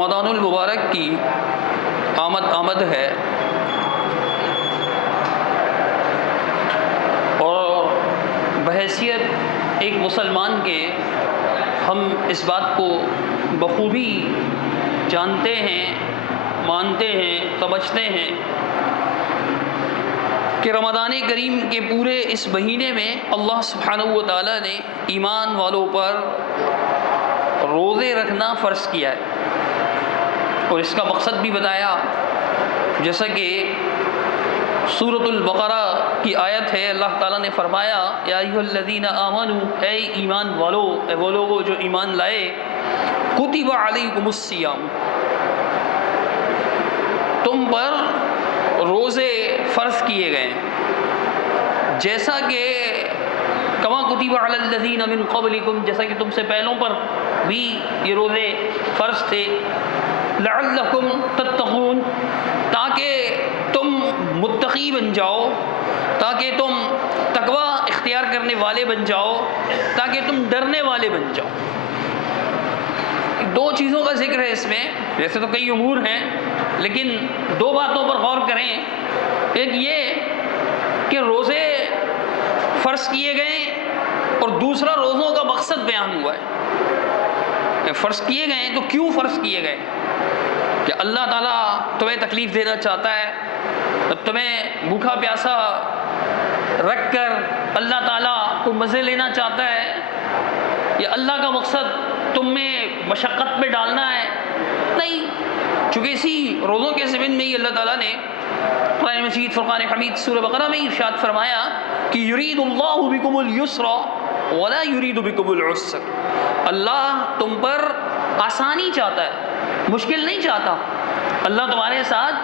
رمضان المبارک کی آمد ہے، اور بحیثیت ایک مسلمان کے ہم اس بات کو بخوبی جانتے ہیں، مانتے ہیں، سمجھتے ہیں کہ رمضان کریم کے پورے اس مہینے میں اللہ سبحانہ و تعالیٰ نے ایمان والوں پر روزے رکھنا فرض کیا ہے، اور اس کا مقصد بھی بتایا، جیسا کہ سورۃ البقرہ کی آیت ہے، اللہ تعالیٰ نے فرمایا یا ایھا الذین آمنوا، اے ایمان والو، اے وہ لوگ جو ایمان لائے، کتب علیکم الصیام، تم پر روزے فرض کیے گئے جیسا کہ کما کتب علی الذین من قبلکم، جیسا کہ تم سے پہلوں پر بھی یہ روزے فرض تھے، لعلکم تتقون، تاکہ تم متقی بن جاؤ، تاکہ تم تقوی اختیار کرنے والے بن جاؤ، تاکہ تم ڈرنے والے بن جاؤ۔ دو چیزوں کا ذکر ہے اس میں، ویسے تو کئی امور ہیں لیکن دو باتوں پر غور کریں۔ ایک یہ کہ روزے فرض کیے گئے، اور دوسرا روزوں کا مقصد بیان ہوا ہے۔ فرض کیے گئے تو کیوں فرض کیے گئے؟ کہ اللہ تعالیٰ تمہیں تکلیف دینا چاہتا ہے، تمہیں بھوکا پیاسا رکھ کر اللہ تعالیٰ کو مزے لینا چاہتا ہے، یا اللہ کا مقصد تم میں مشقت میں ڈالنا ہے؟ نہیں، چونکہ اسی روزوں کے ضمن میں ہی اللہ تعالیٰ نے قرآن مجید فرقان حمید سورہ بقرہ میں ارشاد فرمایا کہ یرید اللہ بکم الیسر ولا یرید بکم العسر، اللہ تم پر آسانی چاہتا ہے، مشکل نہیں چاہتا۔ اللہ تمہارے ساتھ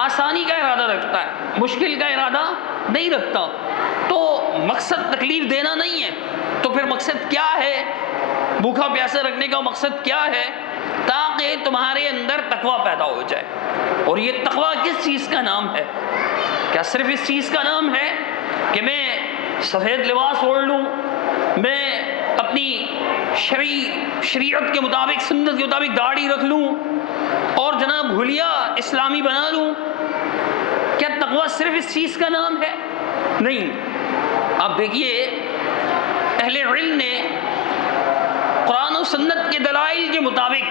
آسانی کا ارادہ رکھتا ہے، مشکل کا ارادہ نہیں رکھتا۔ تو مقصد تکلیف دینا نہیں ہے، تو پھر مقصد کیا ہے؟ بھوکا پیاسا رکھنے کا مقصد کیا ہے؟ تاکہ تمہارے اندر تقوی پیدا ہو جائے۔ اور یہ تقوی کس چیز کا نام ہے؟ کیا صرف اس چیز کا نام ہے کہ میں سفید لباس اوڑھ لوں، میں اپنی شریعت کے مطابق، سنت کے مطابق داڑھی رکھ لوں، اور جناب بھولیا اسلامی بنا لوں؟ کیا تقوی صرف اس چیز کا نام ہے؟ نہیں۔ آپ دیکھیے اہل علم نے قرآن و سنت کے دلائل کے مطابق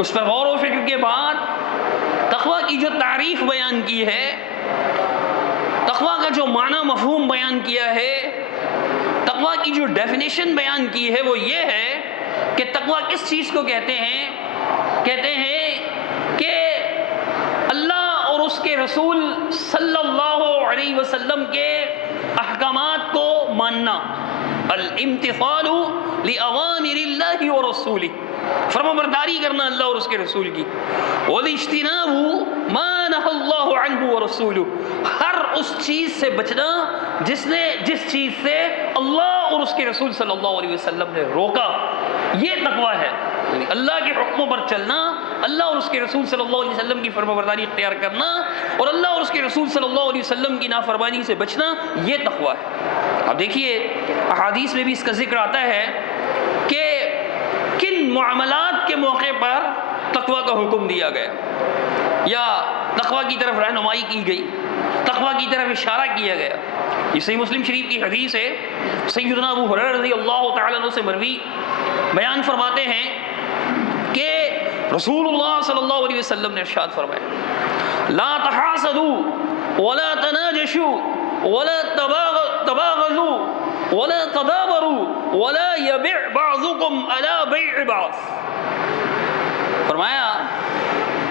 اس پر غور و فکر کے بعد تقوی کی جو تعریف بیان کی ہے، تقوی کا جو معنی مفہوم بیان کیا ہے، تقوی کی جو ڈیفینیشن بیان کی ہے، وہ یہ ہے کہ تقوی کس چیز کو کہتے ہیں؟ کہتے ہیں کہ اللہ اور اس کے رسول صلی اللہ علیہ وسلم کے احکامات کو ماننا، الامتثال لأوامر اللہ ورسولہ، فرمانبرداری کرنا اللہ اور اس کے رسول کی، والاجتناب ما نہى اللہ عنہ ورسولہ، ہر اس چیز سے بچنا جس چیز سے اللہ اور اس کے رسول صلی اللہ علیہ وسلم نے روکا۔ یہ تقوی ہے، یعنی اللہ کے حکموں پر چلنا، اللہ اور اس کے رسول صلی اللہ علیہ وسلم کی فرمانبرداری اختیار کرنا، اور اللہ اور اس کے رسول صلی اللہ علیہ وسلم کی نافرمانی سے بچنا، یہ تقوی ہے۔ اب دیکھیے احادیث میں بھی اس کا ذکر آتا ہے کہ کن معاملات کے موقع پر تقوی کا حکم دیا گیا، یا تقوی کی طرف رہنمائی کی گئی، تقوی کی طرف اشارہ کیا گیا۔ یہ صحیح مسلم شریف کی حدیث ہے، سیدنا ابو ہریرہ رضی اللہ تعالیٰ عنہ سے مروی، بیان فرماتے ہیں کہ رسول اللہ صلی اللہ علیہ وسلم نے ارشاد فرمایا لا تحاسدوا ولا تناجشوا ولا تباغضوا ولا تدابروا ولا يبع بعضكم على بيع بعض۔ فرمایا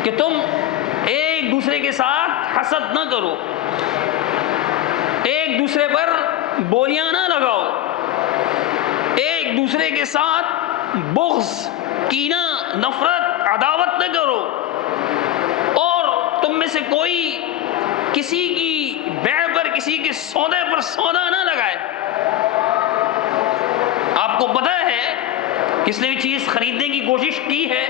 کہ تم ایک دوسرے کے ساتھ حسد نہ کرو، ایک دوسرے پر بولیاں نہ لگاؤ، ایک دوسرے کے ساتھ بغض، کینہ، نفرت، عداوت نہ کرو، اور تم میں سے کوئی کسی کی بیع پر، کسی کے سودے پر سودا نہ لگائے۔ آپ کو پتہ ہے کس نے بھی چیز خریدنے کی کوشش کی ہے،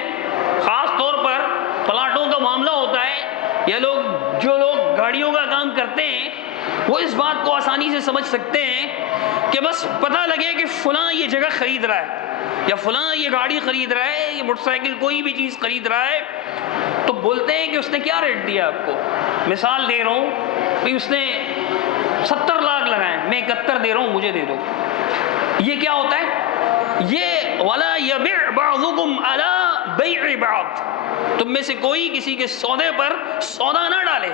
خاص طور پر پلاٹوں کا معاملہ ہوتا ہے، یا جو لوگ گاڑیوں کا کام کرتے ہیں وہ اس بات کو آسانی سے سمجھ سکتے ہیں کہ بس پتہ لگے کہ فلاں یہ جگہ خرید رہا ہے، یا فلاں یہ گاڑی خرید رہا ہے، یہ موٹر سائیکل، کوئی بھی چیز خرید رہا ہے، تو بولتے ہیں کہ اس نے کیا ریٹ دیا آپ کو. مثال دے رہا ہوں کہ اس نے 70 لاکھ لگائے، میں 71 دے رہا ہوں، مجھے دے دو. یہ کیا ہوتا ہے؟ یہ وَلَا يَبِعْ بَعْضُكُمْ عَلَى بَيْعِ بَعْضٍ، تم میں سے کوئی کسی کے سودے پر سودا نہ ڈالے.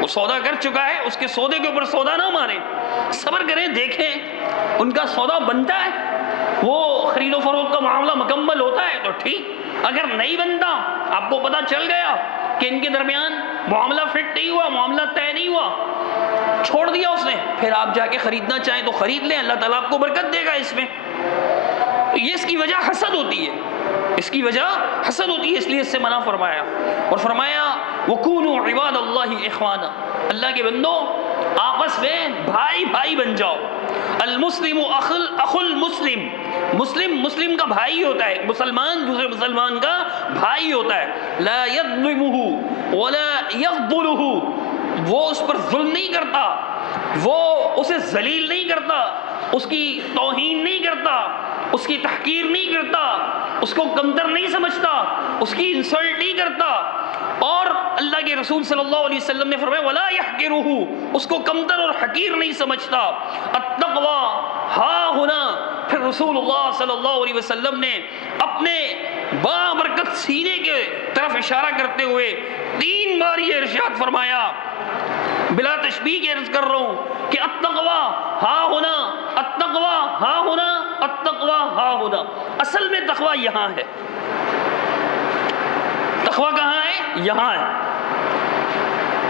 وہ سودا کر چکا ہے، اس کے سودے کے اوپر سودا نہ مارے. صبر کریں، دیکھیں ان کا سودا بنتا ہے، وہ خرید و فروخت کا معاملہ مکمل ہوتا ہے تو ٹھیک. اگر نہیں بنتا، آپ کو پتہ چل گیا کہ ان کے درمیان معاملہ فٹ نہیں ہوا، معاملہ طے نہیں ہوا، چھوڑ دیا اس نے، پھر آپ جا کے خریدنا چاہیں تو خرید لیں، اللہ تعالیٰ آپ کو برکت دے گا اس میں. یہ اس کی وجہ حسد ہوتی ہے، اس کی وجہ حسد ہوتی ہے، اس لیے اس سے منع فرمایا. اور فرمایا وَكُونُوا عِبَادَ اللَّهِ إِخْوَانًا، اللہ کے بندو آپس میں بھائی بھائی بن جاؤ. المسلم اخو المسلم، مسلم مسلم کا بھائی ہوتا ہے، مسلمان دوسرے مسلمان کا بھائی ہوتا ہے. لا يظلمه ولا يخذله، وہ اس پر ظلم نہیں کرتا، وہ اسے ذلیل نہیں کرتا، اس کی توہین نہیں کرتا، اس کی تحقیر نہیں کرتا، اس کو کمتر نہیں سمجھتا، اس کی انسلٹ نہیں کرتا. اور اللہ کے رسول صلی اللہ علیہ وسلم نے فرمایا ولا يحقره، اس کو کمتر اور حقیر نہیں سمجھتا. التقوی ہا ہونا، پھر رسول اللہ صلی اللہ علیہ وسلم نے اپنے بابرکت سینے کے طرف اشارہ کرتے ہوئے 3 بار یہ ارشاد فرمایا، بلا تشبیہ کے عرض کر رہا ہوں کہ التقوی ہا ہونا، التقوی ہا ہونا، التقوی ہا ہونا. اصل میں تقوی یہاں ہے. تقوی کہاں ہے؟ یہاں ہے.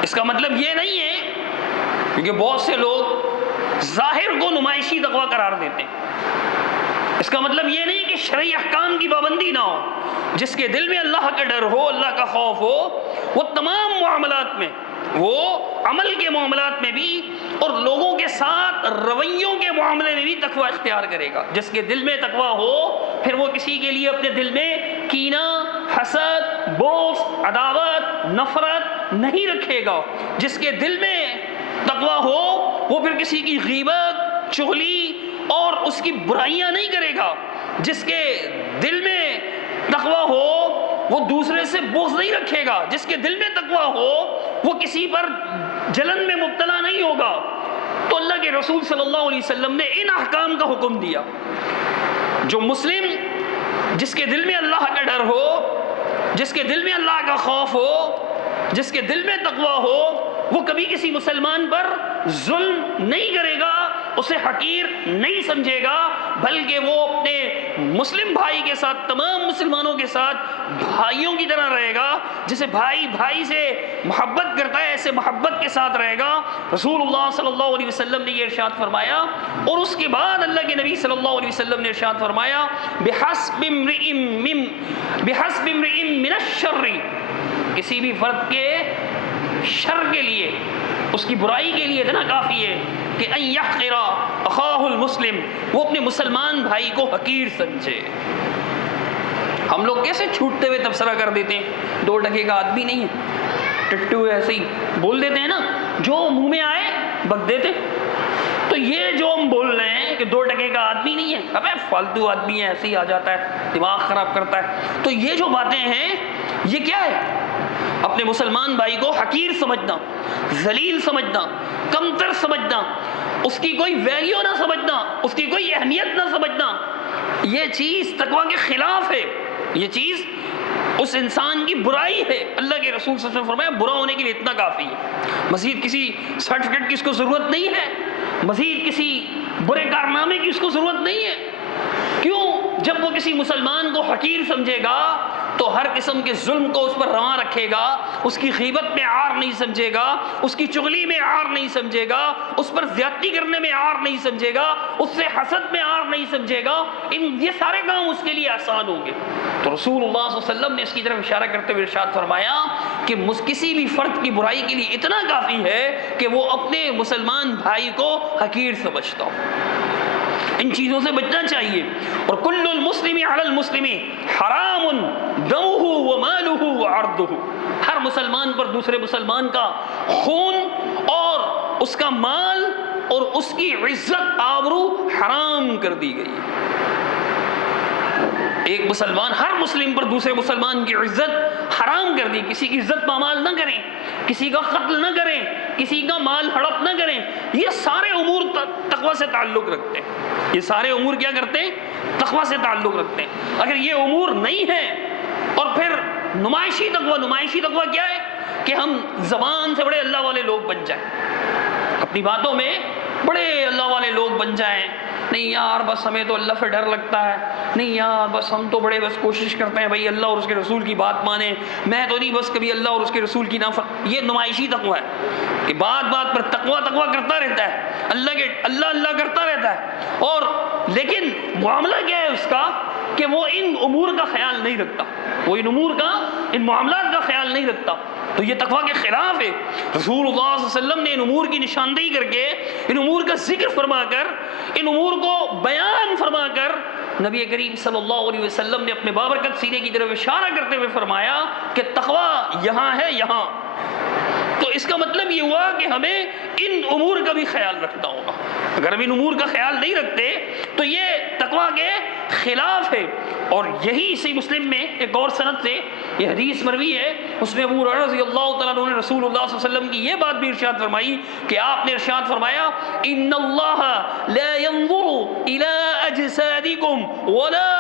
اس کا مطلب یہ نہیں ہے، کیونکہ بہت سے لوگ ظاہر کو نمائشی تقوی قرار دیتے ہیں. اس کا مطلب یہ نہیں کہ شرعی احکام کی پابندی نہ ہو. جس کے دل میں اللہ کا ڈر ہو، اللہ کا خوف ہو، وہ تمام معاملات میں، وہ عمل کے معاملات میں بھی اور لوگوں کے ساتھ رویوں کے معاملے میں بھی تقوی اختیار کرے گا. جس کے دل میں تقوی ہو، پھر وہ کسی کے لیے اپنے دل میں کینہ، حسد، بغض، عداوت، نفرت نہیں رکھے گا. جس کے دل میں تقوی ہو، وہ پھر کسی کی غیبت، چغلی اور اس کی برائیاں نہیں کرے گا. جس کے دل میں تقوی ہو، وہ دوسرے سے بغض نہیں رکھے گا. جس کے دل میں تقوی ہو، وہ کسی پر جلن میں مبتلا نہیں ہوگا. تو اللہ کے رسول صلی اللہ علیہ وسلم نے ان احکام کا حکم دیا. جو مسلم جس کے دل میں اللہ کا ڈر ہو، جس کے دل میں اللہ کا خوف ہو، جس کے دل میں تقوی ہو، وہ کبھی کسی مسلمان پر ظلم نہیں کرے گا، اسے حقیر نہیں سمجھے گا، بلکہ وہ اپنے مسلم بھائی کے ساتھ، تمام مسلمانوں کے ساتھ بھائیوں کی طرح رہے گا. جسے بھائی بھائی سے محبت کرتا ہے، ایسے محبت کے ساتھ رہے گا. رسول اللہ صلی اللہ علیہ وسلم نے یہ ارشاد فرمایا. اور اس کے بعد اللہ کے نبی صلی اللہ علیہ وسلم نے ارشاد فرمایا بحسب امرئ من الشر، کسی بھی فرد کے شر کے لیے، اس کی برائی کے لیے اتنا کافی ہے کہ ان یحقر اخاہ المسلم، وہ اپنے مسلمان بھائی کو حقیر سمجھے. ہم لوگ کیسے چھوٹتے ہوئے تبصرہ کر دیتے ہیں، 2 ٹکے کا آدمی نہیں ہے، ٹٹو ایسے ہی بول دیتے ہیں نا، جو منہ میں آئے بک دیتے. تو یہ جو ہم بول رہے ہیں کہ 2 ٹکے کا آدمی نہیں ہے، ابے فالتو آدمی ہے، ایسے ہی آ جاتا ہے، دماغ خراب کرتا ہے. تو یہ جو باتیں ہیں یہ کیا ہے؟ اپنے مسلمان بھائی کو حقیر سمجھنا، ذلیل سمجھنا، کمتر سمجھنا، اس کی کوئی ویلیو نہ سمجھنا، اس کی کوئی اہمیت نہ سمجھنا، یہ چیز تقوی کے خلاف ہے. یہ چیز اس انسان کی برائی ہے. اللہ کے رسول صلی اللہ علیہ وسلم نے فرمایا برا ہونے کے لیے اتنا کافی ہے، مزید کسی سرٹیفکیٹ کی اس کو ضرورت نہیں ہے، مزید کسی برے کارنامے کی اس کو ضرورت نہیں ہے. کیوں؟ جب وہ کسی مسلمان کو حقیر سمجھے گا تو ہر قسم کے ظلم کو اس پر رواں رکھے گا، اس کی غیبت میں عار نہیں سمجھے گا، اس کی چغلی میں عار نہیں سمجھے گا، اس پر زیادتی کرنے میں عار نہیں سمجھے گا، اس سے حسد میں عار نہیں سمجھے گا. یہ سارے کام اس کے لیے آسان ہوں گے. تو رسول اللہ صلی اللہ علیہ وسلم نے اس کی طرف اشارہ کرتے ہوئے ارشاد فرمایا کہ کسی بھی فرد کی برائی کے لیے اتنا کافی ہے کہ وہ اپنے مسلمان بھائی کو حقیر سمجھتا ہو. ان چیزوں سے بچنا چاہیے. اور کل المسلم علی المسلم حرام دمہ ومالہ وعرضہ، ہر مسلمان پر دوسرے مسلمان کا خون اور اس کا مال اور اس کی عزت آبرو حرام کر دی گئی. ایک مسلمان، ہر مسلم پر دوسرے مسلمان کی عزت حرام کر دی. کسی کی عزت پامال نہ کریں، کسی کا قتل نہ کریں، کسی کا مال ہڑپ نہ کریں. یہ سارے امور تقوی سے تعلق رکھتے ہیں. یہ سارے امور کیا کرتے ہیں؟ تقوی سے تعلق رکھتے ہیں. اگر یہ امور نہیں ہیں اور پھر نمائشی تقوی کیا ہے؟ کہ ہم زبان سے بڑے اللہ والے لوگ بن جائیں، اپنی باتوں میں بڑے اللہ والے لوگ بن جائیں. نہیں یار بس ہمیں تو اللہ سے ڈر لگتا ہے، نہیں یار بس ہم تو بڑے بس کوشش کرتے ہیں بھائی اللہ اور اس کے رسول کی بات مانیں، میں تو نہیں بس کبھی اللہ اور اس کے رسول کی یہ نمائشی تقوی ہے کہ بات پر تقوی کرتا رہتا ہے، اللہ کرتا رہتا ہے. اور لیکن معاملہ کیا ہے اس کا کہ وہ ان امور کا خیال نہیں رکھتا، وہ ان معاملات کا خیال نہیں رکھتا. تو یہ تقوی کے خلاف ہے. رسول اللہ صلی اللہ علیہ وسلم نے ان امور کی نشاندہی کر کے، ان امور کا ذکر فرما کر، ان امور کو بیان فرما کر نبی کریم صلی اللہ علیہ وسلم نے اپنے بابرکت سینے کی طرف اشارہ کرتے ہوئے فرمایا کہ تقوی یہاں ہے، یہاں. تو اس کا مطلب یہ ہوا کہ ہمیں ان امور کا بھی خیال رکھنا ہوگا. اگر ہم ان امور کا خیال نہیں رکھتے تو یہ تقوی کے خلاف ہے. اور یہی صحیح مسلم میں ایک اور سند سے یہ حدیث مروی ہے، اس میں ابو ہریرہ رضی اللہ تعالیٰ عنہ نے رسول اللہ صلی اللہ علیہ وسلم کی یہ بات بھی ارشاد فرمائی کہ آپ نے ارشاد فرمایا ان اللہ لا ينظر الى اجسادکم ولا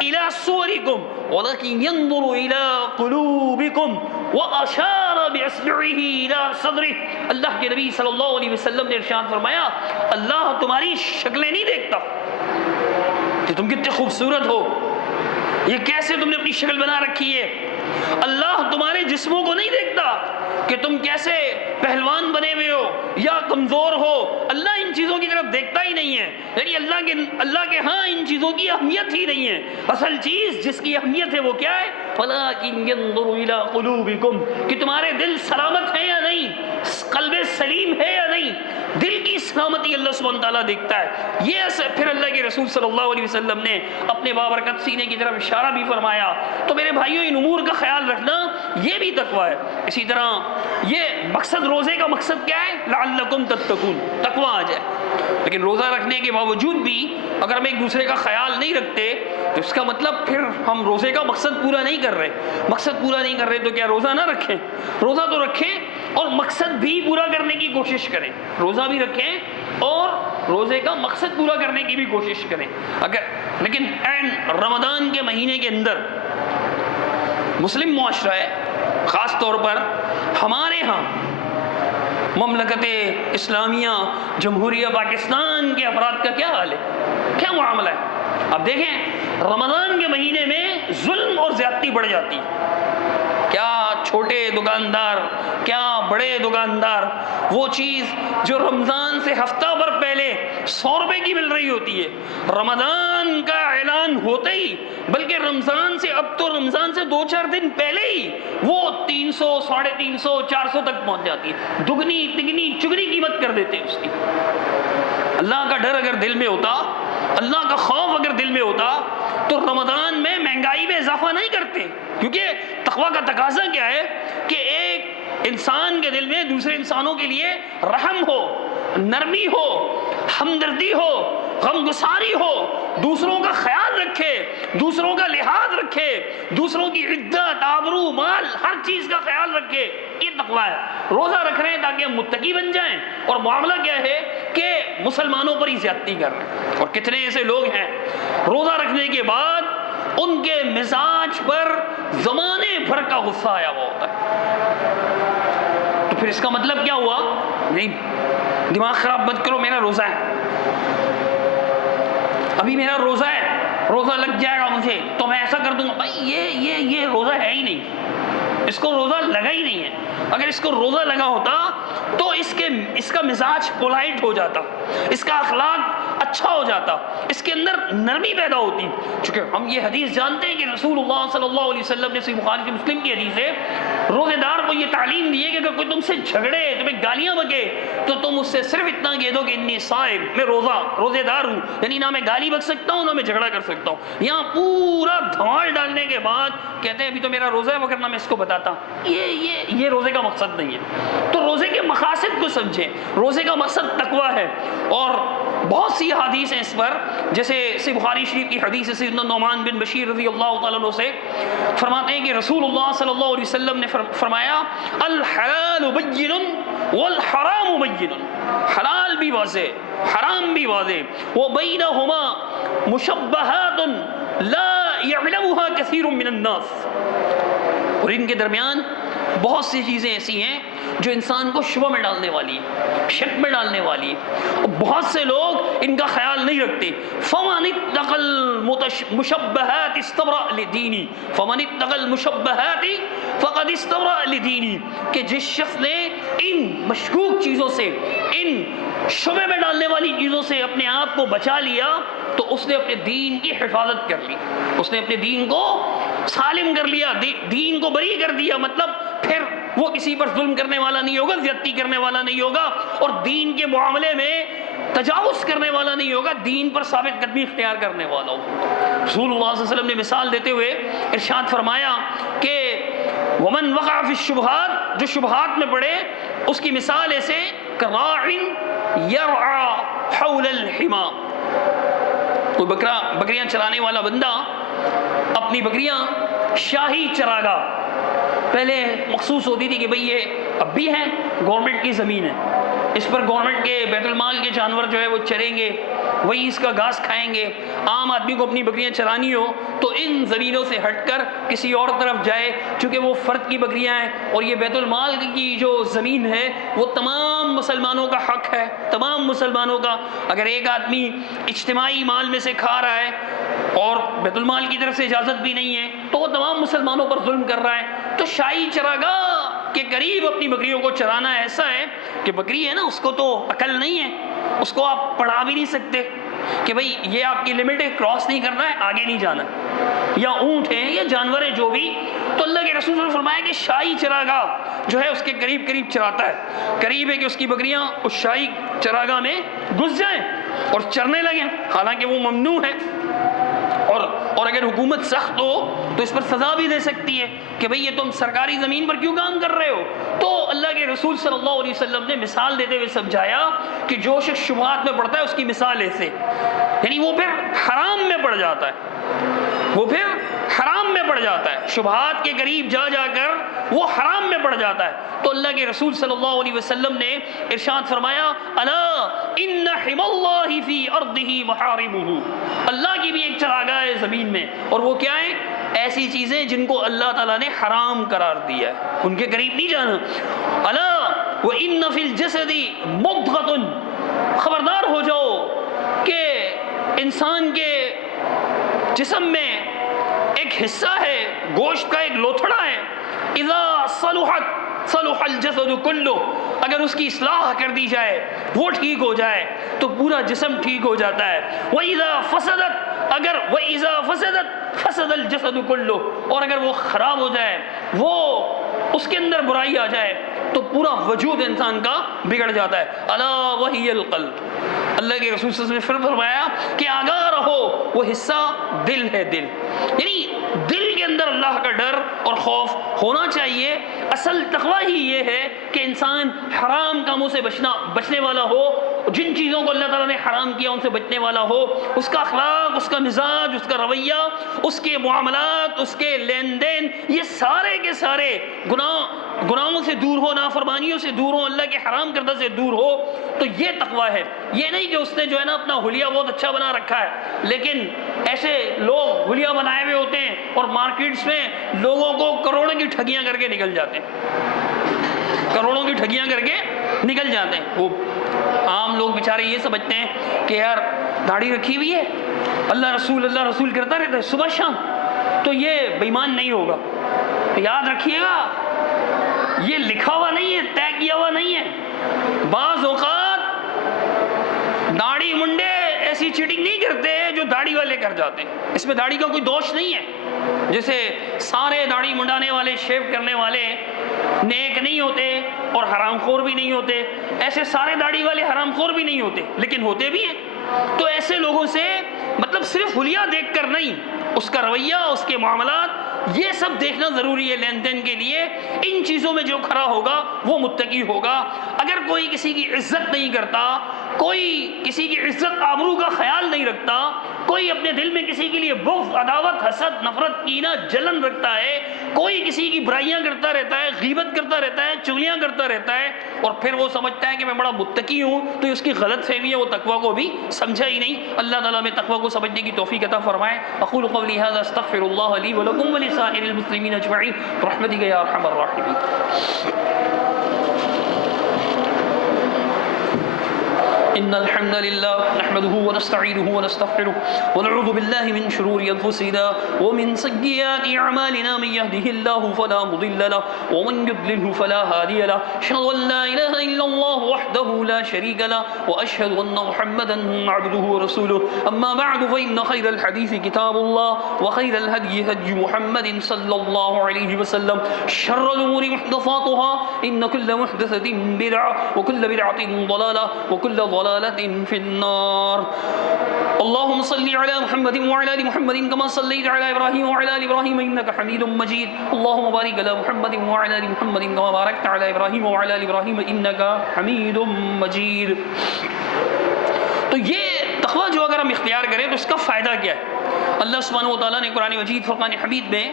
الى صورکم ولكن ينظر الى قلوبکم واشار باصبعه الى صدره. اللہ کے نبی صلی اللہ علیہ وسلم نے ارشاد فرمایا اللہ تمہاری شکلیں نہیں دیکھتا کہ تم کتنے خوبصورت ہو، یہ کیسے تم نے اپنی شکل بنا رکھی ہے. اللہ تمہارے جسموں کو نہیں دیکھتا کہ تم کیسے پہلوان بنے ہوئے ہو یا کمزور ہو. اللہ ان چیزوں کی طرف دیکھتا ہی نہیں ہے. یعنی اللہ کے ہاں ان چیزوں کی اہمیت ہی نہیں ہے. اصل چیز جس کی اہمیت ہے وہ کیا ہے؟ وَلَٰكِن يَنظُرُ إِلَىٰ قُلُوبِكُمْ کہ تمہارے دل سلامت ہے یا نہیں، قلب سلیم ہے یا نہیں. دل کی سلامتی اللہ سبحانہ تعالیٰ دیکھتا ہے. یہ پھر اللہ کے رسول صلی اللہ علیہ وسلم نے اپنے بابرکت سینے کی طرف اشارہ بھی فرمایا. تو میرے بھائیوں ان امور کا خیال رکھنا یہ بھی تقوی ہے. اسی طرح یہ مقصد، روزے کا مقصد کیا ہے؟ لعلکم تتقون، تقوی آ جائے. لیکن روزہ رکھنے کے باوجود بھی اگر ہم ایک دوسرے کا خیال نہیں رکھتے تو اس کا مطلب پھر ہم روزے کا مقصد پورا نہیں کر رہے. مقصد پورا نہیں کر رہے تو کیا روزہ نہ رکھیں؟ روزہ تو رکھیں اور مقصد بھی پورا کرنے کی کوشش کریں. روزہ بھی رکھیں اور روزے کا مقصد پورا کرنے کی بھی کوشش کریں. لیکن رمضان کے مہینے کے اندر مسلم معاشرہ ہے، خاص طور پر ہمارے ہاں مملکت اسلامیہ جمہوریہ پاکستان کے افراد کا کیا حال ہے، کیا معاملہ ہے؟ اب دیکھیں رمضان کے مہینے میں ظلم اور زیادتی بڑھ جاتی ہے. کیا چھوٹے دکاندار، کیا بڑے دکاندار، وہ چیز جو رمضان سے ہفتہ بھر پہلے 100 روپے کی مل رہی ہوتی ہے، رمضان کا اعلان ہوتے ہی، بلکہ رمضان سے اب تو رمضان سے 2-4 دن پہلے ہی وہ 300، 350، 400 تک پہنچ جاتی ہے. دگنی تگنی چگنی قیمت کر دیتے ہیں اس کی. اللہ کا ڈر اگر دل میں ہوتا، اللہ کا خوف اگر دل میں ہوتا تو رمضان میں مہنگائی میں اضافہ نہیں کرتے. کیونکہ تقویٰ کا تقاضا کیا ہے کہ ایک انسان کے دل میں دوسرے انسانوں کے لیے رحم ہو، نرمی ہو، ہمدردی ہو، غمگساری ہو، دوسروں کا خیال رکھے، دوسروں کا لحاظ رکھے، دوسروں کی عزت، آبرو، مال، ہر چیز کا خیال رکھے. یہ تقویٰ ہے. روزہ رکھ رہے ہیں تاکہ ہم متقی بن جائیں، اور معاملہ کیا ہے کہ مسلمانوں پر ہی زیادتی کر رہے ہیں. اور کتنے ایسے لوگ ہیں روزہ رکھنے کے بعد ان کے مزاج پر زمانے بھر کا غصہ آیا ہوا ہوتا ہے. تو پھر اس کا مطلب کیا ہوا؟ نہیں دماغ خراب مت کرو، میرا روزہ ہے، ابھی میرا روزہ ہے، روزہ لگ جائے گا مجھے تو میں ایسا کر دوں گا. بھائی یہ روزہ ہے ہی نہیں، اس کو روزہ لگا ہی نہیں ہے. اگر اس کو روزہ لگا ہوتا تو اس کا مزاج پولائٹ ہو جاتا، اس کا اخلاق اچھا ہو جاتا، اس کے اندر نرمی پیدا ہوتی. چونکہ ہم یہ حدیث جانتے ہیں کہ رسول اللہ صلی اللہ علیہ وسلم نے صحیح بخاری مسلم کی حدیث ہے، روزے دار کو یہ تعلیم دی ہے کہ اگر کوئی تم سے جھگڑے، تمہیں گالیاں بکے تو تم اس سے صرف اتنا کہہ دو کہ انی صائم، میں روزے دار ہوں. یعنی نہ میں گالی بک سکتا ہوں، نہ میں جھگڑا کر سکتا ہوں. یہاں پورا دھمال ڈالنے کے بعد کہتے ہیں ابھی تو میرا روزہ ہے، وغیرہ میں اس کو بتاتا ہوں. یہ روزے کا مقصد نہیں ہے. تو روزے کے مقاصد کو سمجھیں. روزے کا مقصد تقویٰ ہے. اور بہت سی حدیث ہیں اس پر، جیسے بخاری شریف کی حدیث ہے سیدنا نعمان بن بشیر رضی اللہ تعالیٰ عنہ سے، فرماتے ہیں کہ رسول اللہ صلی اللہ علیہ وسلم نے فرمایا الحلال بین والحرام بین، حلال بھی واضح حرام بھی واضح، وبینہما مشبہات لا یعلمها کثیر من الناس، اور ان کے درمیان بہت سی چیزیں ایسی ہیں جو انسان کو شبہ میں ڈالنے والی ہے، شک میں ڈالنے والی ہے، اور بہت سے لوگ ان کا خیال نہیں رکھتے۔ فمن اتقى المشبہات استبرأ لدینی، فمن اتقى المشبہات فقد استبرأ لدینی، کہ جس شخص نے ان مشکوک چیزوں سے، ان شبہ میں ڈالنے والی چیزوں سے اپنے آپ کو بچا لیا تو اس نے اپنے دین کی حفاظت کر لی، اس نے اپنے دین کو سالم کر لیا، دین کو بری کر دیا، مطلب پھر وہ کسی پر ظلم کرنے والا نہیں ہوگا، زیادتی کرنے والا نہیں ہوگا، اور دین کے معاملے میں تجاوز کرنے والا نہیں ہوگا، دین پر ثابت قدمی اختیار کرنے والا ہوگا۔ رسول اللہ صلی اللہ علیہ وسلم نے مثال دیتے ہوئے ارشاد فرمایا کہ ومن وقع فی الشبہات، جو شبہات میں پڑے اس کی مثال ایسے کراع یرعی حول الحما، کوئی بکریاں چرانے والا بندہ اپنی بکریاں شاہی چراگاہ، پہلے مخصوص ہوتی تھی کہ بھئی یہ اب بھی ہے گورنمنٹ کی زمین ہے، اس پر گورنمنٹ کے بیت المال کے جانور جو ہے وہ چریں گے، وہی اس کا گھاس کھائیں گے، عام آدمی کو اپنی بکریاں چرانی ہو تو ان زمینوں سے ہٹ کر کسی اور طرف جائے، چونکہ وہ فرد کی بکریاں ہیں اور یہ بیت المال کی جو زمین ہے وہ تمام مسلمانوں کا حق ہے، تمام مسلمانوں کا۔ اگر ایک آدمی اجتماعی مال میں سے کھا رہا ہے اور بیت المال کی طرف سے اجازت بھی نہیں ہے تو وہ تمام مسلمانوں پر ظلم کر رہا ہے۔ تو شاہی چراگاہ کے قریب اپنی بکریوں کو چرانا ایسا ہے کہ بکری ہے نا، اس کو تو عقل نہیں ہے، اس کو آپ پڑھا بھی نہیں سکتے کہ بھئی یہ آپ کی لمٹ ہے، کراس نہیں کرنا ہے، آگے نہیں جانا، یا اونٹ ہے یا جانور ہے جو بھی، تو اللہ کے رسول نے فرمایا کہ شاہی چراگاہ جو ہے اس کے قریب قریب چراتا ہے، قریب ہے کہ اس کی بکریاں اس شاہی چراگاہ میں گھس جائیں اور چرنے لگیں، حالانکہ وہ ممنوع ہے، اور اگر حکومت سخت ہو تو اس پر سزا بھی دے سکتی ہے کہ بھئی یہ تم سرکاری زمین پر کیوں کام کر رہے ہو۔ تو اللہ کے رسول صلی اللہ علیہ وسلم نے مثال دیتے ہوئے سمجھایا کہ جو شخص شبہات میں پڑتا ہے اس کی مثال ایسے، یعنی وہ پھر حرام میں پڑ جاتا ہے، وہ پھر حرام میں پڑ جاتا ہے، شبہات کے قریب جا جا کر وہ حرام میں پڑ جاتا ہے۔ تو اللہ کے رسول صلی اللہ علیہ وسلم نے ارشاد فرمایا الا ان حمی اللہ فی ارضہ محارمہ، اللہ کی بھی ایک چراگاہ ہے زمین میں، اور وہ کیا ہے؟ ایسی چیزیں جن کو اللہ تعالیٰ نے حرام قرار دیا ہے، ان کے قریب نہیں جانا۔ الا وان فی الجسد مضغۃ، خبردار ہو جاؤ کہ انسان کے جسم میں ایک حصہ ہے، گوشت کا ایک لوتھڑا ہے، اذا صلحت صلح الجسد کلہ، اگر اس کی اصلاح کر دی جائے، وہ ٹھیک ہو جائے تو پورا جسم ٹھیک ہو جاتا ہے۔ وَإِذَا فَسَدَتْ، اگر وَإِذَا فَسَدَتْ فَسَدَ الْجَسَدُ كُلُّهُ، اور اگر وہ خراب ہو جائے، وہ اس کے اندر برائی آ جائے تو پورا وجود انسان کا بگڑ جاتا ہے۔ الا وہی القلب، اللہ کے رسول صلی اللہ علیہ وسلم نے فرمایا کہ آگاہ رہو، وہ حصہ دل ہے، دل، یعنی دل کے اندر اللہ کا ڈر اور خوف ہونا چاہیے۔ اصل تقوی ہی یہ ہے کہ انسان حرام کاموں سے بچنے والا ہو، جن چیزوں کو اللہ تعالیٰ نے حرام کیا ان سے بچنے والا ہو، اس کا اخلاق، اس کا مزاج، اس کا رویہ، اس کے معاملات، اس کے لین دین، یہ سارے کے سارے گناہوں سے دور ہو، نافرمانیوں سے دور ہو، اللہ کے حرام کردہ سے دور ہو، تو یہ تقوی ہے۔ یہ نہیں کہ اس نے جو ہے نا اپنا حلیہ بہت اچھا بنا رکھا ہے، لیکن ایسے لوگ حلیہ بنائے ہوئے ہوتے ہیں اور مارکیٹس میں لوگوں کو کروڑوں کی ٹھگیاں کر کے نکل جاتے ہیں، کروڑوں کی ٹھگیاں کر کے نکل جاتے ہیں۔ وہ عام لوگ بیچارے یہ سمجھتے ہیں کہ یار داڑھی رکھی ہوئی ہے، اللہ رسول کرتا رہتا ہے صبح شام، تو یہ بے ایمان نہیں ہوگا۔ تو یاد رکھیے گا یہ لکھا ہوا نہیں ہے، طے کیا ہوا نہیں ہے۔ بعض اوقات داڑھی منڈے ایسی چیٹنگ نہیں کرتے جو داڑھی والے کر جاتے ہیں، اس میں داڑھی کا کوئی دوش نہیں ہے۔ جیسے سارے داڑھی منڈانے والے، شیو کرنے والے نیک نہیں ہوتے اور حرام خور بھی نہیں ہوتے، ایسے سارے داڑھی والے حرام خور بھی نہیں ہوتے، لیکن ہوتے بھی ہیں۔ تو ایسے لوگوں سے مطلب صرف حلیہ دیکھ کر نہیں، اس کا رویہ، اس کے معاملات، یہ سب دیکھنا ضروری ہے لین دین کے لیے۔ ان چیزوں میں جو کھڑا ہوگا وہ متقی ہوگا۔ اگر کوئی کسی کی عزت نہیں کرتا، کوئی کسی کی عزت آبرو کا خیال نہیں رکھتا، کوئی اپنے دل میں کسی کے لیے بغض، عداوت، حسد، نفرت، کینہ، جلن رکھتا ہے، کوئی کسی کی برائیاں کرتا رہتا ہے، غیبت کرتا رہتا ہے، چغلیاں کرتا رہتا ہے، اور پھر وہ سمجھتا ہے کہ میں بڑا متقی ہوں، تو اس کی غلط فہمی ہے، وہ تقویٰ کو بھی سمجھا ہی نہیں۔ اللہ تعالیٰ میں تقویٰ کو سمجھنے کی توفیق عطا فرمائے۔ اقول قولی ھذا استغفر اللہ لی ولکم ولسائر المسلمین اجمعین برحمتک یا ارحم الراحمین۔ إن الحمد لله نحمده ونستعينه ونستغفره ونعوذ بالله من شرور أنفسنا ومن سيئات أعمالنا، من يهده الله فلا مضل له ومن يضلله فلا هادي له، أشهد أن لا إله إلا الله وحده لا شريك له وأشهد أن محمدا عبده ورسوله، أما بعد فإن خير الحديث كتاب الله وخير الهدي هدي محمد صلى الله عليه وسلم، شر الأمور محدثاتها، إن كل محدثة بدعة وكل بدعة ضلالة وكل ضلالة في النار۔ اللهم صل على محمد وعلى آل محمد كما صليت على إبراهيم وعلى آل إبراهيم إنك حميد مجيد، اللهم بارك على محمد وعلى آل محمد كما باركت على إبراهيم وعلى آل إبراهيم إنك حميد مجيد۔ تو یہ تقویٰ جو اگر ہم اختیار کریں تو اس کا فائدہ کیا ہے؟ اللہ سبحانہ و تعالیٰ نے قرآن مجید فرقان حمید میں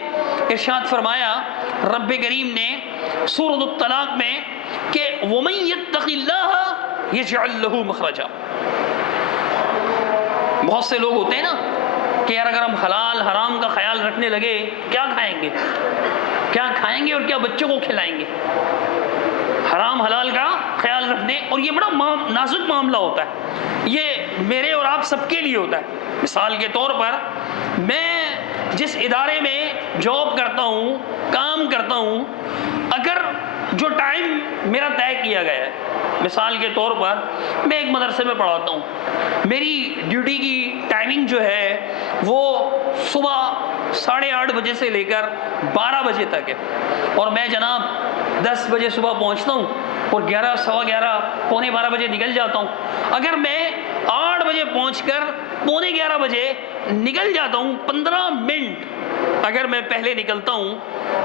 ارشاد فرمایا، رب کریم نے سورۃ الطلاق میں کہ وَمَن يَتَّقِ اللَّهَ يَجْعَل لَّهُ مَخْرَجًا۔ بہت سے لوگ ہوتے ہیں نا کہ یار اگر ہم حلال حرام کا خیال رکھنے لگے کیا کھائیں گے اور کیا بچوں کو کھلائیں گے، حرام حلال کا خیال رکھنے، اور یہ بڑا نازک معاملہ ہوتا ہے، یہ میرے اور آپ سب کے لیے ہوتا ہے۔ مثال کے طور پر میں جس ادارے میں جاب کرتا ہوں، کام کرتا ہوں، اگر جو ٹائم میرا طے کیا گیا ہے، مثال کے طور پر میں ایک مدرسے میں پڑھاتا ہوں، میری ڈیوٹی کی ٹائمنگ جو ہے وہ صبح 8:30 بجے سے لے کر 12 بجے تک ہے، اور میں جناب 10 بجے صبح پہنچتا ہوں اور 11، 11:15، 11:45 بجے نکل جاتا ہوں۔ اگر میں 8 بجے پہنچ کر 11:45 بجے نکل جاتا ہوں، 15 منٹ اگر میں پہلے نکلتا ہوں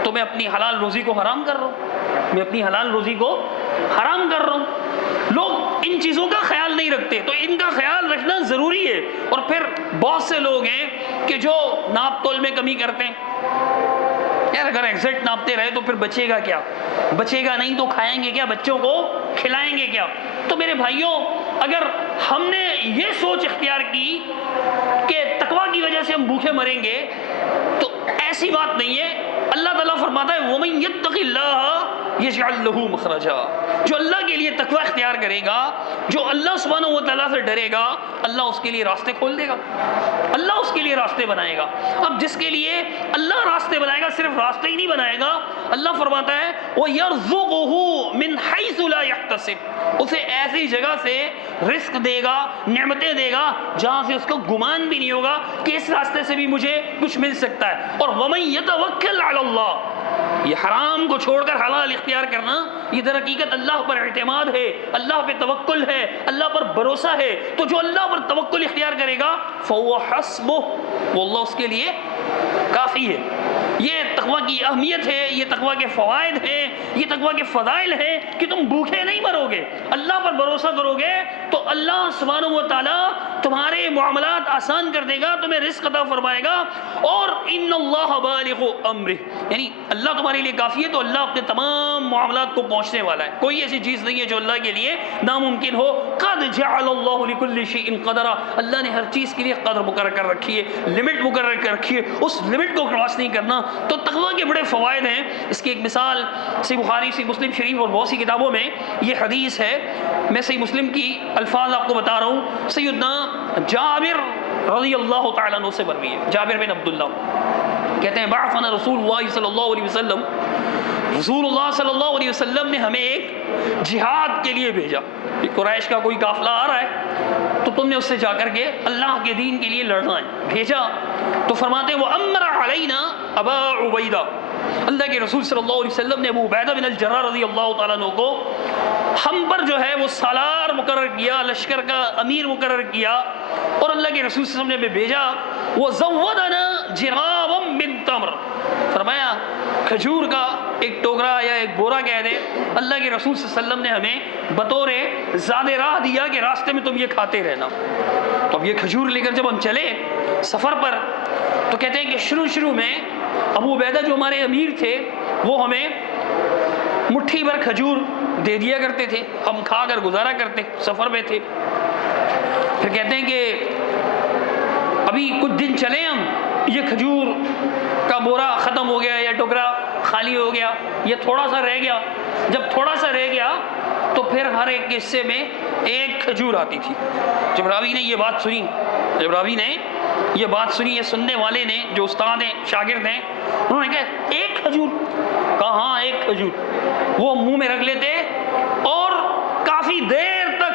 تو میں اپنی حلال روزی کو حرام کر رہا ہوں، لوگ ان چیزوں کا خیال نہیں رکھتے، تو ان کا خیال رکھنا ضروری ہے۔ اور پھر بہت سے لوگ ہیں کہ جو ناپ تول میں کمی کرتے ہیں، یار اگر ایگزیکٹ ناپتے رہے تو پھر بچے گا کیا؟ بچے گا نہیں تو کھائیں گے کیا؟ بچوں کو کھلائیں گے کیا؟ تو میرے بھائیوں، اگر ہم نے یہ سوچ اختیار کی کہ تقویٰ کی وجہ سے ہم بھوکے مریں گے، تو ایسی بات نہیں ہے۔ اللہ تعالیٰ فرماتا ہے وَمَن يَتَّقِ اللَّهَ يَجْعَل لَّهُ مَخْرَجًا، جو اللہ کے لیے تقویٰ اختیار کرے گا، جو اللہ سبحانہ و تعالیٰ سے ڈرے گا، اللہ اس کے لیے راستے کھول دے گا، اللہ اس کے لیے راستے بنائے گا۔ اب جس کے لیے اللہ راستے بنائے گا، صرف راستے ہی نہیں بنائے گا، اللہ فرماتا ہے وَيَرْزُقُهُ مِنْ حَيْثُ لَا يَحْتَسِبُ، اسے ایسی جگہ سے رزق دے گا، نعمتیں دے گا جہاں سے اس کو گمان بھی نہیں ہوگا کہ اس راستے سے بھی مجھے کچھ مل سکتا ہے۔ اور وَمَن يَتَوَكَّلْ عَلَى اللَّهِ، یہ حرام کو چھوڑ کر حلال اختیار کرنا، یہ در حقیقت اللہ پر اعتماد ہے، اللہ پہ توکل ہے، اللہ پر بھروسہ ہے۔ تو جو اللہ پر توکل اختیار کرے گا فَهُوَ حَسْبُهُ، وہ اللہ اس کے لیے کافی ہے۔ یہ تقویٰ کی اہمیت ہے، یہ تقویٰ کے فوائد ہیں، یہ تقویٰ کے فضائل ہیں کہ تم بھوکے نہیں مرو گے، اللہ پر بھروسہ کرو گے تو اللہ سبحانہ و تعالیٰ تمہارے معاملات آسان کر دے گا، تمہیں رزق عطا فرمائے گا۔ اور ان اللہ بالغ امرہ، یعنی اللہ تمہارے لیے کافی ہے، تو اللہ اپنے تمام معاملات کو پہنچنے والا ہے۔ کوئی ایسی چیز نہیں ہے جو اللہ کے لیے ناممکن ہو۔ قد جعل اللہ لکل شیء قدرا، اللہ نے ہر چیز کے لیے قدر مقرر کر رکھی ہے، لمٹ مقرر کر رکھی ہے، اس لمٹ کو کراس نہیں کرنا۔ تو تقویٰ کے بڑے فوائد ہیں۔ اس کی ایک مثال صحیح بخاری، صحیح مسلم شریف اور بہت سی کتابوں میں یہ حدیث ہے۔ میں صحیح مسلم کی الفاظ آپ کو بتا رہا ہوں، سیدنا جابر رضی اللہ تعالیٰ عنہ سے مروی ہے، جابر بن عبداللہ کہتے ہیں بعثنا رسول اللہ صلی اللہ علیہ وسلم، رسول اللہ صلی اللہ علیہ وسلم نے ہمیں ایک جہاد کے لیے بھیجا، قریش کا کوئی قافلہ آ رہا ہے تو تم نے اس سے جا کر کے اللہ کے دین کے لیے لڑنا ہے، بھیجا۔ تو فرماتے ہیں وَأَمَّرَ عَلَيْنَا أَبَا عُبَيْدَةَ، اللہ کے رسول صلی اللہ علیہ وسلم نے ابو عبیدہ بن الجراح رضی اللہ تعالیٰ عنہ کو ہم پر جو ہے وہ سالار مقرر کیا، لشکر کا امیر مقرر کیا، اور اللہ کے رسول صلی اللہ علیہ وسلم نے ہمیں بھیجا وَزَوَّدَنَا جِرَابًا مِّن تَمْرٍ، فرمایا کھجور کا ایک ٹوکرا یا ایک بورا کہہ دیں، اللہ کے رسول صلی اللہ علیہ وسلم نے ہمیں بطور زاد راہ دیا کہ راستے میں تم یہ کھاتے رہنا۔ تو اب یہ کھجور لے کر جب ہم چلے سفر پر، تو کہتے ہیں کہ شروع میں ابو عبیدہ جو ہمارے امیر تھے وہ ہمیں مٹھی بھر کھجور دے دیا کرتے تھے، ہم کھا کر گزارا کرتے، سفر میں تھے۔ پھر کہتے ہیں کہ ابھی کچھ دن چلے ہم، یہ کھجور کا بورا ختم ہو گیا یا ٹوکرا خالی ہو گیا، یہ تھوڑا سا رہ گیا۔ جب تھوڑا سا رہ گیا تو پھر ہر ایک حصے میں ایک کھجور آتی تھی۔ جب راوی نے یہ بات سنی، یہ سننے والے نے جو استاد ہیں، شاگرد ہیں، انہوں نے کہا ایک کھجور؟ کہا ہاں ایک کھجور۔ وہ منہ میں رکھ لیتے اور کافی دیر تک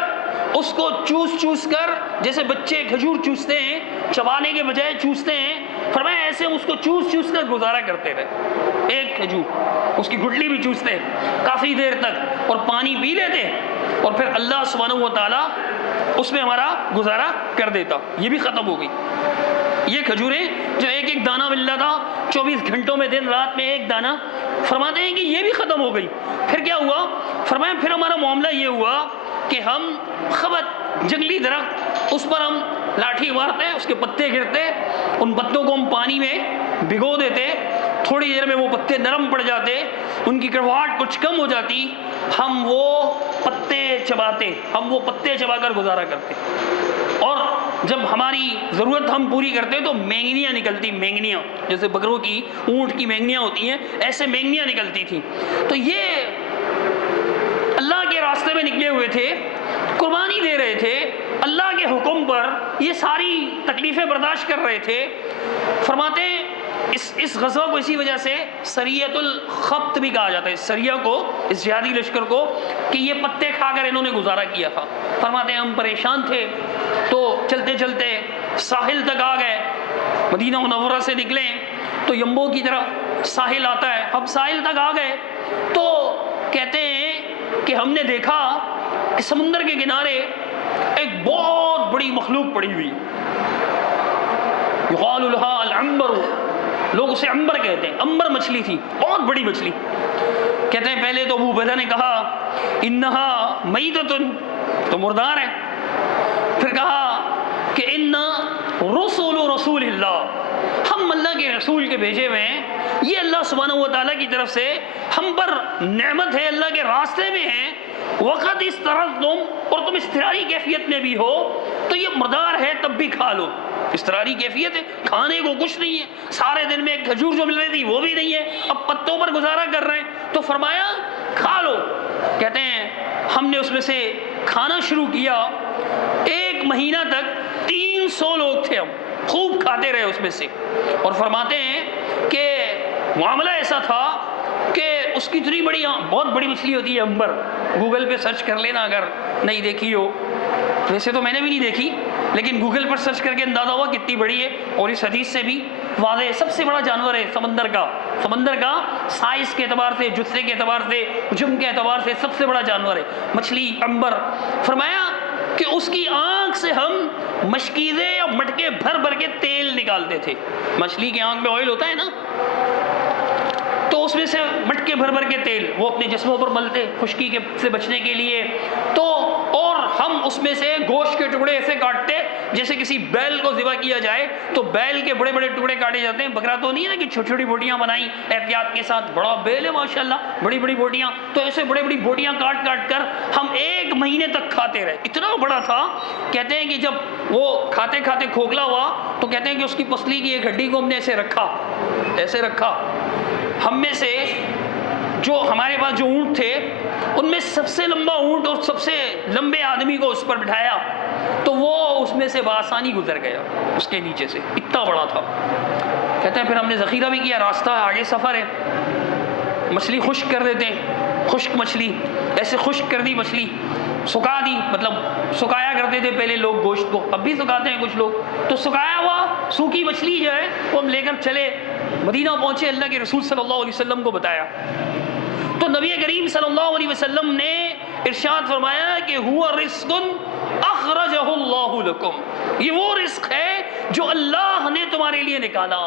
اس کو چوس کر، جیسے بچے کھجور چوستے ہیں، چبانے کے بجائے چوستے ہیں، فرمایا ایسے اس کو چوس کر گزارا کرتے رہے۔ ایک کھجور، اس کی گٹلی بھی چوستے کافی دیر تک اور پانی پی لیتے، اور پھر اللہ سبحانہ و تعالیٰ اس میں ہمارا گزارا کر دیتا۔ یہ بھی ختم ہو گئی۔ یہ کھجوریں جو ایک دانہ ملتا تھا 24 گھنٹوں میں، دن رات میں ایک دانہ، فرماتے ہیں کہ یہ بھی ختم ہو گئی۔ پھر کیا ہوا؟ فرمایا پھر ہمارا معاملہ یہ ہوا کہ ہم خبت، جنگلی درخت، اس پر ہم لاٹھی مارتے، اس کے پتے گرتے، ان پتوں کو ہم پانی میں بھگو دیتے، تھوڑی دیر میں وہ پتے نرم پڑ جاتے، ان کی کڑواہٹ کچھ کم ہو جاتی، ہم وہ پتے چبا کر گزارا کرتے۔ اور جب ہماری ضرورت ہم پوری کرتے تو مینگنیاں نکلتی، مینگنیاں جیسے بکروں کی، اونٹ کی مینگنیاں ہوتی ہیں، ایسے مینگنیاں نکلتی تھیں۔ تو یہ اللہ کے راستے میں نکلے ہوئے تھے، قربانی دے رہے تھے، اللہ کے حکم پر یہ ساری تکلیفیں برداشت کر رہے تھے۔ فرماتے ہیں اس غزوہ کو اسی وجہ سے سریۃ الخبط بھی کہا جاتا ہے، سریہ کو، اس جہادی لشکر کو، کہ یہ پتے کھا کر انہوں نے گزارا کیا تھا۔ فرماتے ہیں ہم پریشان تھے تو چلتے چلتے ساحل تک آ گئے، مدینہ منورہ سے نکلے تو یمبو کی طرف ساحل آتا ہے، ہم ساحل تک آ گئے تو کہتے ہیں کہ ہم نے دیکھا کہ سمندر کے کنارے ایک بہت بڑی مخلوق پڑی ہوئی، یقال لها العنبر، لوگ اسے عنبر کہتے ہیں، عنبر مچھلی تھی، بہت بڑی مچھلی۔ کہتے ہیں پہلے تو ابو عبیدہ نے کہا انہا میتۃ، تو مردار ہے۔ پھر کہا کہ انا رسول اللہ، ہم اللہ کے رسول کے بھیجے ہوئے ہیں، یہ اللہ سبحانہ و تعالیٰ کی طرف سے ہم پر نعمت ہے، اللہ کے راستے میں ہیں۔ وقت اس طرح اور تم اضطراری کیفیت میں بھی ہو تو یہ مردار ہے، تب بھی کھا لو۔ اضطراری کیفیت ہے، کھانے کو کچھ نہیں ہے، سارے دن میں ایک کھجور جو مل رہی تھی وہ بھی نہیں ہے، اب پتوں پر گزارا کر رہے ہیں، تو فرمایا کھا لو۔ کہتے ہیں ہم نے اس میں سے کھانا شروع کیا، 1 مہینہ تک 300 لوگ تھے، ہم خوب کھاتے رہے اس میں سے۔ اور فرماتے ہیں کہ معاملہ ایسا تھا کہ اس کی اتنی بڑی، بہت بڑی مچھلی ہوتی ہے عنبر، گوگل پہ سرچ کر لینا اگر نہیں دیکھی ہو، ویسے تو میں نے بھی نہیں دیکھی لیکن گوگل پر سرچ کر کے اندازہ ہوا کتنی بڑی ہے، اور اس حدیث سے بھی واضح، سب سے بڑا جانور ہے سمندر کا سائز کے اعتبار سے، جثے کے اعتبار سے، جسم کے اعتبار سے سب سے بڑا جانور ہے مچھلی عنبر۔ فرمایا کہ اس کی آنکھ سے ہم مشکیزے یا مٹکے بھر کے تیل نکالتے تھے، مچھلی کی آنکھ میں آئل ہوتا ہے نا، تو اس میں سے مٹکے بھر کے تیل وہ اپنے جسموں پر ملتے خشکی سے بچنے کے لیے، تو اور ہم اس میں سے گوشت کے ٹکڑے ایسے کاٹتے جیسے کسی بیل کو ذبح کیا جائے تو بیل کے بڑے ٹکڑے کاٹے جاتے ہیں، بکرا تو نہیں ہے نا کہ چھوٹی چھوٹی بوٹیاں بنائی احتیاط کے ساتھ، بڑا بیل ہے ماشاءاللہ، بڑی بوٹیاں، تو ایسے بڑی بوٹیاں کاٹ کر ہم 1 مہینے تک کھاتے رہے، اتنا بڑا تھا۔ کہتے ہیں کہ جب وہ کھاتے کھوکھلا ہوا تو کہتے ہیں کہ اس کی پسلی کی ایک ہڈی کو ہم نے ایسے رکھا، ہم میں سے جو ہمارے پاس جو اونٹ تھے ان میں سب سے لمبا اونٹ اور سب سے لمبے آدمی کو اس پر بٹھایا تو وہ اس میں سے بآسانی گزر گیا، اس کے نیچے سے، اتنا بڑا تھا۔ کہتے ہیں پھر ہم نے ذخیرہ بھی کیا، راستہ آگے سفر ہے، مچھلی خشک کر دیتے ہیں، خشک مچھلی، ایسے خشک کر دی مچھلی، سکھا دی، مطلب سکھایا کرتے تھے پہلے لوگ گوشت کو، اب بھی سکھاتے ہیں کچھ لوگ، تو سکھایا ہوا سوکھی مچھلی جو ہے وہ ہم لے کر چلے، مدینہ پہنچے، اللہ کے رسول صلی اللہ علیہ وسلم کو بتایا تو نبی کریم صلی اللہ علیہ وسلم نے ارشاد فرمایا کہ ہوا رزق اخرجہ اللہ لکم، یہ وہ رزق ہے جو اللہ نے تمہارے لیے نکالا،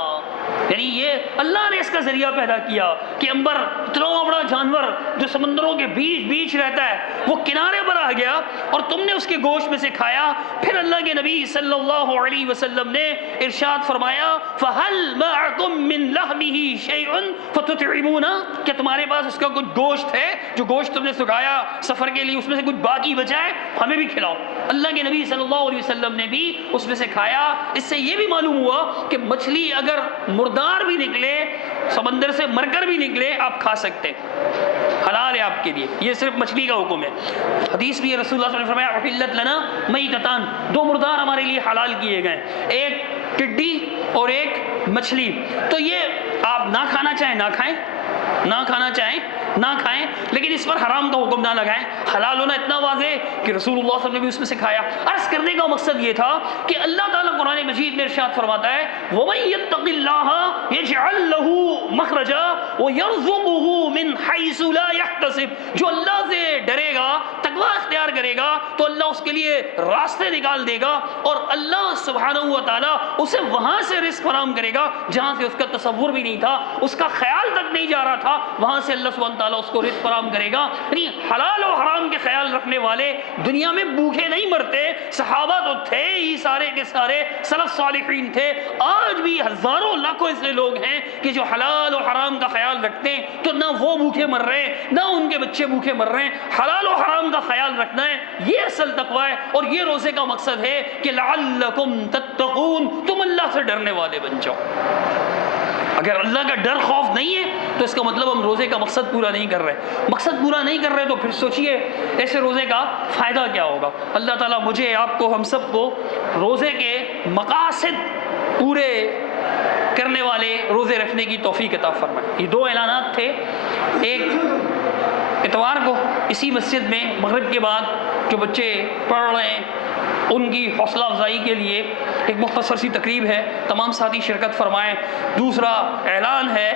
یعنی یہ اللہ نے اس کا ذریعہ پیدا کیا کہ عنبر اتنا بڑا جانور جو سمندروں کے بیچ بیچ رہتا ہے وہ کنارے پر آ گیا اور تم نے اس کے گوشت میں سے کھایا. پھر اللہ کے نبی صلی اللہ علیہ وسلم نے ارشاد فرمایا فَهَلْ مَعَكُم مِّن لَحْمِهِ شَيْءٌ فَتُطْعِمُونَ، کہ تمہارے پاس اس کا کچھ گوشت ہے جو گوشت تم نے سکھایا سفر کے لیے، اس میں سے کچھ باقی بچا ہے ہمیں بھی کھلاؤ. اللہ کے نبی صلی اللہ علیہ وسلم نے بھی اس میں سے کھایا. اس سے یہ بھی معلوم ہوا کہ مچھلی اگر مردار بھی نکلے، سمندر سے مر کر بھی نکلے، آپ کھا سکتے ہیں، حلال ہے آپ کے لیے. یہ صرف مچھلی کا حکم ہے. حدیث بھی رسول اللہ صلی اللہ علیہ وسلم نے فرمایا احلت لنا میتتان، دو مردار ہمارے لیے حلال کیے گئے، ایک ٹڈی اور ایک مچھلی. تو یہ آپ نہ کھانا چاہیں نہ کھائیں، نہ کھانا چاہیں نہ کھائیں، لیکن اس پر حرام کا حکم نہ لگائیں. حلال ہونا اتنا واضح کہ رسول اللہ صلی اللہ علیہ وسلم نے بھی اس میں سے کھایا. عرض کرنے کا مقصد یہ تھا کہ اللہ تعالیٰ قرآن مجید میں ارشاد فرماتا ہے وَمَن يَتَّقِ اللَّهَ يَجْعَل لَّهُ مَخْرَجًا وَيَرْزُقْهُ مِنْ حَيْثُ لَا يَحْتَسِبُ، جو اللہ سے ڈرے گا، تقوی اختیار کرے گا تو اللہ اس کے لیے راستے نکال دے گا، اور اللہ سبحانہ و تعالیٰ اسے وہاں سے رزق فراہم کرے گا جہاں سے اس کا تصور بھی نہیں تھا، اس کا خیال تک نہیں جا رہا تھا، وہاں سے اللہ سبحانہ تعالیٰ اس کو رزق فراہم کرے گا. یعنی حلال و حرام کے خیال رکھنے والے دنیا میں بھوکے نہیں مرتے. صحابہ تو تھے ہی سارے کے سارے، سلف صالحین تھے. آج بھی ہزاروں لاکھوں ایسے لوگ ہیں کہ جو حلال و حرام کا خیال رکھتے ہیں، تو نہ وہ بھوکے مر رہے ہیں نہ ان کے بچے بھوکے مر رہے ہیں. حلال و حرام کا خیال رکھنا ہے، یہ اصل تقویٰ ہے، اور یہ روزے کا مقصد ہے کہ لعلکم تتقون، تم اللہ سے ڈرنے والے بن جاؤ. اگر اللہ کا ڈر خوف نہیں ہے تو اس کا مطلب ہم روزے کا مقصد پورا نہیں کر رہے. مقصد پورا نہیں کر رہے تو پھر سوچئے ایسے روزے کا فائدہ کیا ہوگا. اللہ تعالیٰ مجھے، آپ کو، ہم سب کو روزے کے مقاصد پورے کرنے والے روزے رکھنے کی توفیق عطا فرمائے. یہ دو اعلانات تھے. ایک اتوار کو اسی مسجد میں مغرب کے بعد جو بچے پڑھ رہے ہیں ان کی حوصلہ افزائی کے لیے ایک مختصر سی تقریب ہے، تمام ساتھی شرکت فرمائیں. دوسرا اعلان ہے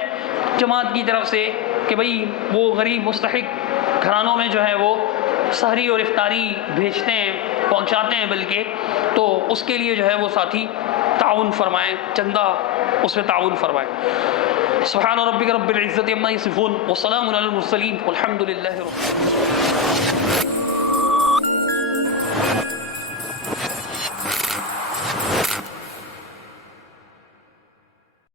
جماعت کی طرف سے کہ بھئی وہ غریب مستحق گھرانوں میں جو ہے وہ سحری اور افطاری بھیجتے ہیں، پہنچاتے ہیں بلکہ، تو اس کے لیے جو ہے وہ ساتھی تعاون فرمائیں، چندہ اس میں تعاون فرمائیں. سبحان ربک رب العزت عما یصفون والسلام علی المرسلین والحمد للہ رب العالمین.